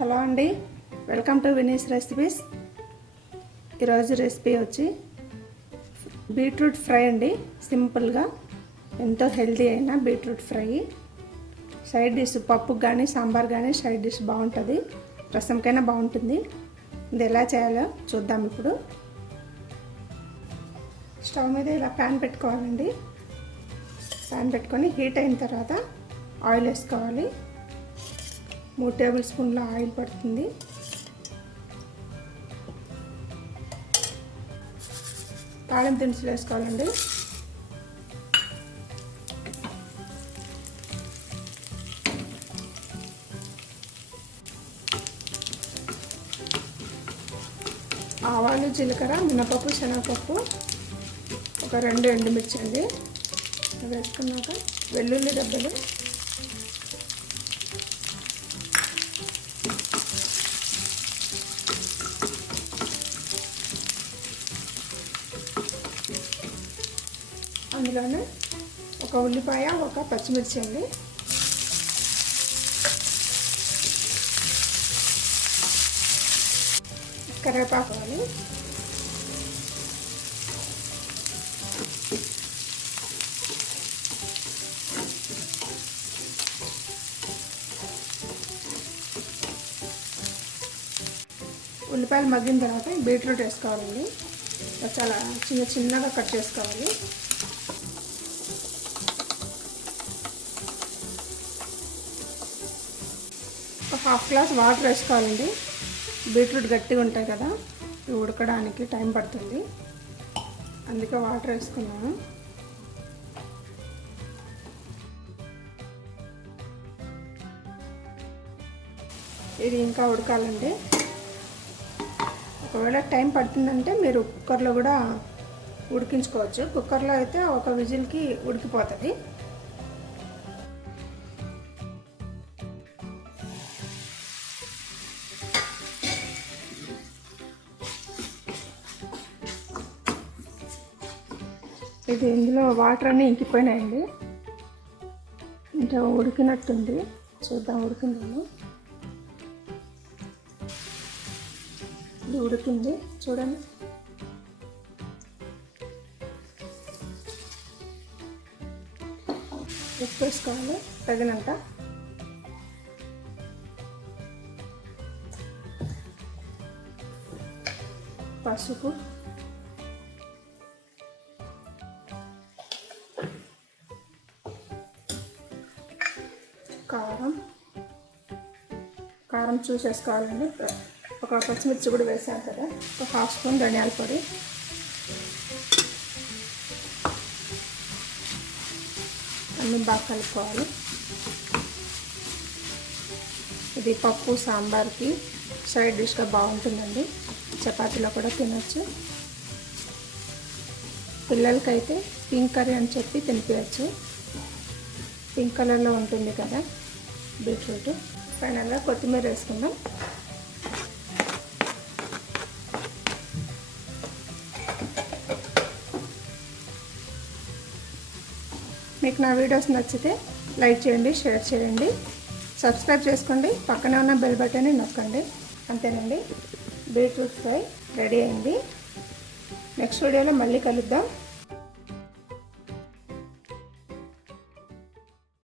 Hello అండి, welcome to Vini's recipes. ఈరోజు recipe వచ్చి బీట్రూట్ ఫ్రై అండి. సింపుల్గా ఎంతో హెల్తీ అయిన బీట్రూట్ ఫ్రై. సైడ్ డిష్ పప్పు కానీ సాంబార్ కానీ సైడ్ డిష్ బాగుంటుంది, రసంకైనా బాగుంటుంది. ఇది ఎలా చేయాలో చూద్దాం. ఇప్పుడు స్టవ్ మీద ఇలా ప్యాన్ పెట్టుకోవాలండి. ప్యాన్ పెట్టుకొని హీట్ అయిన తర్వాత ఆయిల్ వేసుకోవాలి. 3 టేబుల్ స్పూన్ల ఆయిల్ పడుతుంది. తాలింపు దినుసులు వేసుకోవాలండి. ఆవాలు, జీలకర్ర, మినపప్పు, శనగపప్పు, ఒక 2 ఎండుమిర్చి అండి. వేసుకున్నాక వెల్లుల్లి దెబ్బలు, అందులోనే ఒక ఉల్లిపాయ, ఒక పచ్చిమిర్చి అండి. కరివేపాకు కావాలి. ఉల్లిపాయలు మగ్గిన తర్వాత బీట్రూట్ వేసుకోవాలండి. చాలా చిన్నగా కట్ చేసుకోవాలి. ఒక 1/2 గ్లాస్ వాటర్ వేసుకోవాలండి. బీట్రూట్ గట్టిగా ఉంటాయి కదా, ఇవి ఉడకడానికి టైం పడుతుంది, అందుకే వాటర్ వేసుకున్నాను. ఇది ఇంకా ఉడకాలండి. ఒకవేళ టైం పడుతుందంటే మీరు కుక్కర్లో కూడా ఉడికించుకోవచ్చు. కుక్కర్లో అయితే ఒక విజిల్కి ఉడికిపోతుంది. ఇది ఇందులో వాటర్ అన్నీ ఇంకిపోయినాయండి. ఇంకా ఉడికినట్టుంది, చూద్దాం ఉడికిందేమో. ఇది ఉడికింది చూడండి. ఉప్పు వేసుకోవాలి తగినంత. పసుపు, కారం చూసేసుకోవాలండి. ఒక పచ్చిమిర్చి కూడా వేసాను కదా. ఒక 1/2 స్పూన్ ధనియాల పొడి, అన్నీ బాగా కలుపుకోవాలి. ఇది పప్పు సాంబార్కి సైడ్ డిష్గా బాగుంటుందండి. చపాతీలో కూడా తినచ్చు. పిల్లలకైతే పింక్ కర్రీ అని చెప్పి తినిపించచ్చు. పింక్ కలర్లో ఉంటుంది కదా బీట్రూట్. ఫైనల్గా కొత్తిమీర వేసుకుందాం. మీకు నా వీడియోస్ నచ్చితే లైక్ చేయండి, షేర్ చేయండి, సబ్స్క్రైబ్ చేసుకోండి. పక్కనే ఉన్న బెల్ బటన్ని నొక్కండి. అంతేనండి, బీట్రూట్ ఫ్రై రెడీ అయింది. నెక్స్ట్ వీడియోలో మళ్ళీ కలుద్దాం.